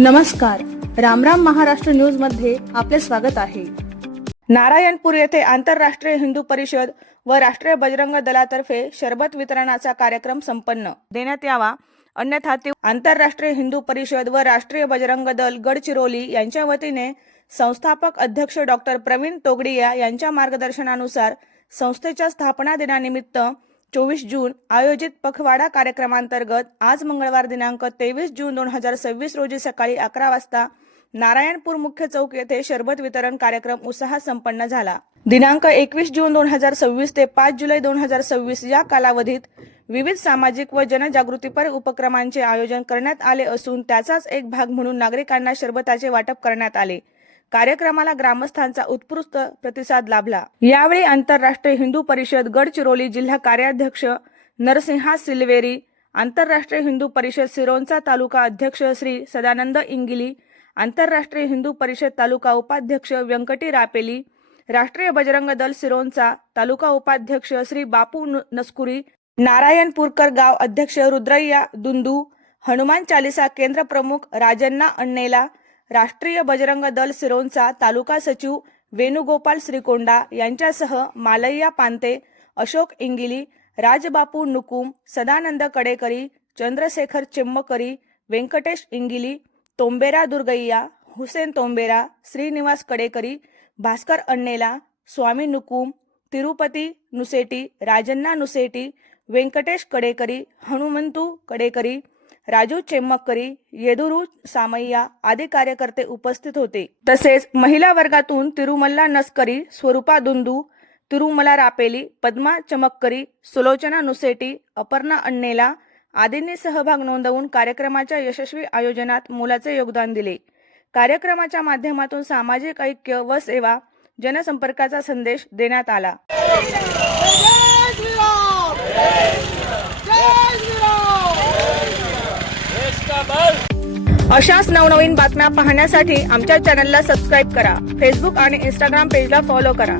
नमस्कार, रामराम महाराष्ट्र न्यूज मध्ये आपले स्वागत आहे। नारायणपूर येथे आंतरराष्ट्रीय हिंदू परिषद व राष्ट्रीय बजरंग दलातर्फे शरबत वितरणाचा कार्यक्रम संपन्न देण्यात यावा, अन्यथा आंतरराष्ट्रीय हिंदू परिषद व राष्ट्रीय बजरंग दल गडचिरोली यांच्या वतीने संस्थापक अध्यक्ष डॉक्टर प्रवीण तोगडिया यांच्या मार्गदर्शनानुसार संस्थेच्या स्थापना दिनानिमित्त 24 जून आयोजित पखवाडा कार्यक्रमांतर्गत आज मंगळवार दिनांक 23 जून 2026 रोजी सकाळी 11 वाजता नारायणपूर मुख्य चौक येथे शरबत वितरण कार्यक्रम उत्साहात संपन्न झाला। दिनांक 21 जून 2026 ते 5 जुलै 2026 या कालावधीत विविध सामाजिक व जनजागृतीपर उपक्रमांचे आयोजन करण्यात आले असून त्याचाच एक भाग म्हणून नागरिकांना शरबताचे वाटप करण्यात आले। कार्यक्रमाला ग्रामस्थांचा उत्स्फूर्त प्रतिसाद लाभला। यावेळी आंतरराष्ट्रीय हिंदू परिषद गडचिरोली जिल्हा कार्याध्यक्ष नरसिंहा सिल्वेरी, आंतरराष्ट्रीय हिंदू परिषद सिरोंचा तालुका अध्यक्ष श्री सदानंद इंगिली, आंतरराष्ट्रीय हिंदू परिषद तालुका उपाध्यक्ष व्यंकटी रापेली, राष्ट्रीय बजरंग दल सिरोंचा तालुका उपाध्यक्ष श्री बापू नस्कुरी, नारायणपूरकर गाव अध्यक्ष रुद्रय्या दुंदू, हनुमान चालीसा केंद्र प्रमुख राजन्ना अण्णेला, राष्ट्रीय बजरंग दल सिरोंचा तालुका सचिव वेणुगोपाल श्रीकोंडा यांच्यासह मालय्या पांते, अशोक इंगिली, राजबापू नुकुम, सदानंद कडेकरी, चंद्रशेखर चेम्मकरी, व्यंकटेश इंगिली, तोंबेरा दुर्गय्या, हुसेन तोंबेरा, श्रीनिवास कडेकरी, भास्कर अण्णेला, स्वामी नुकुम, तिरुपती नुसेटी, राजन्ना नुसेटी, व्यंकटेश कडेकरी, हनुमंतू कडेकरी, राजू चेम्मकरी, येदुरू सामय्या आदी कार्यकर्ते उपस्थित होते। तसेच महिला वर्गातून तिरुमल्ला नस्करी, स्वरूपा दुंदू, तिरुमला रापेली, पद्मा चमक्करी, सुलोचना नुसेटी, अपर्णा अण्णेला आदींनी सहभाग नोंदवून कार्यक्रमाच्या यशस्वी आयोजनात मोलाचे योगदान दिले। कार्यक्रमाच्या माध्यमातून सामाजिक ऐक्य व सेवा जनसंपर्काचा संदेश देण्यात आला। अशाच नवनवीन बातम्या पाहण्यासाठी आमच्या चॅनलला सबस्क्राईब करा। फेसबुक आणि इंस्टाग्राम पेजला फॉलो करा।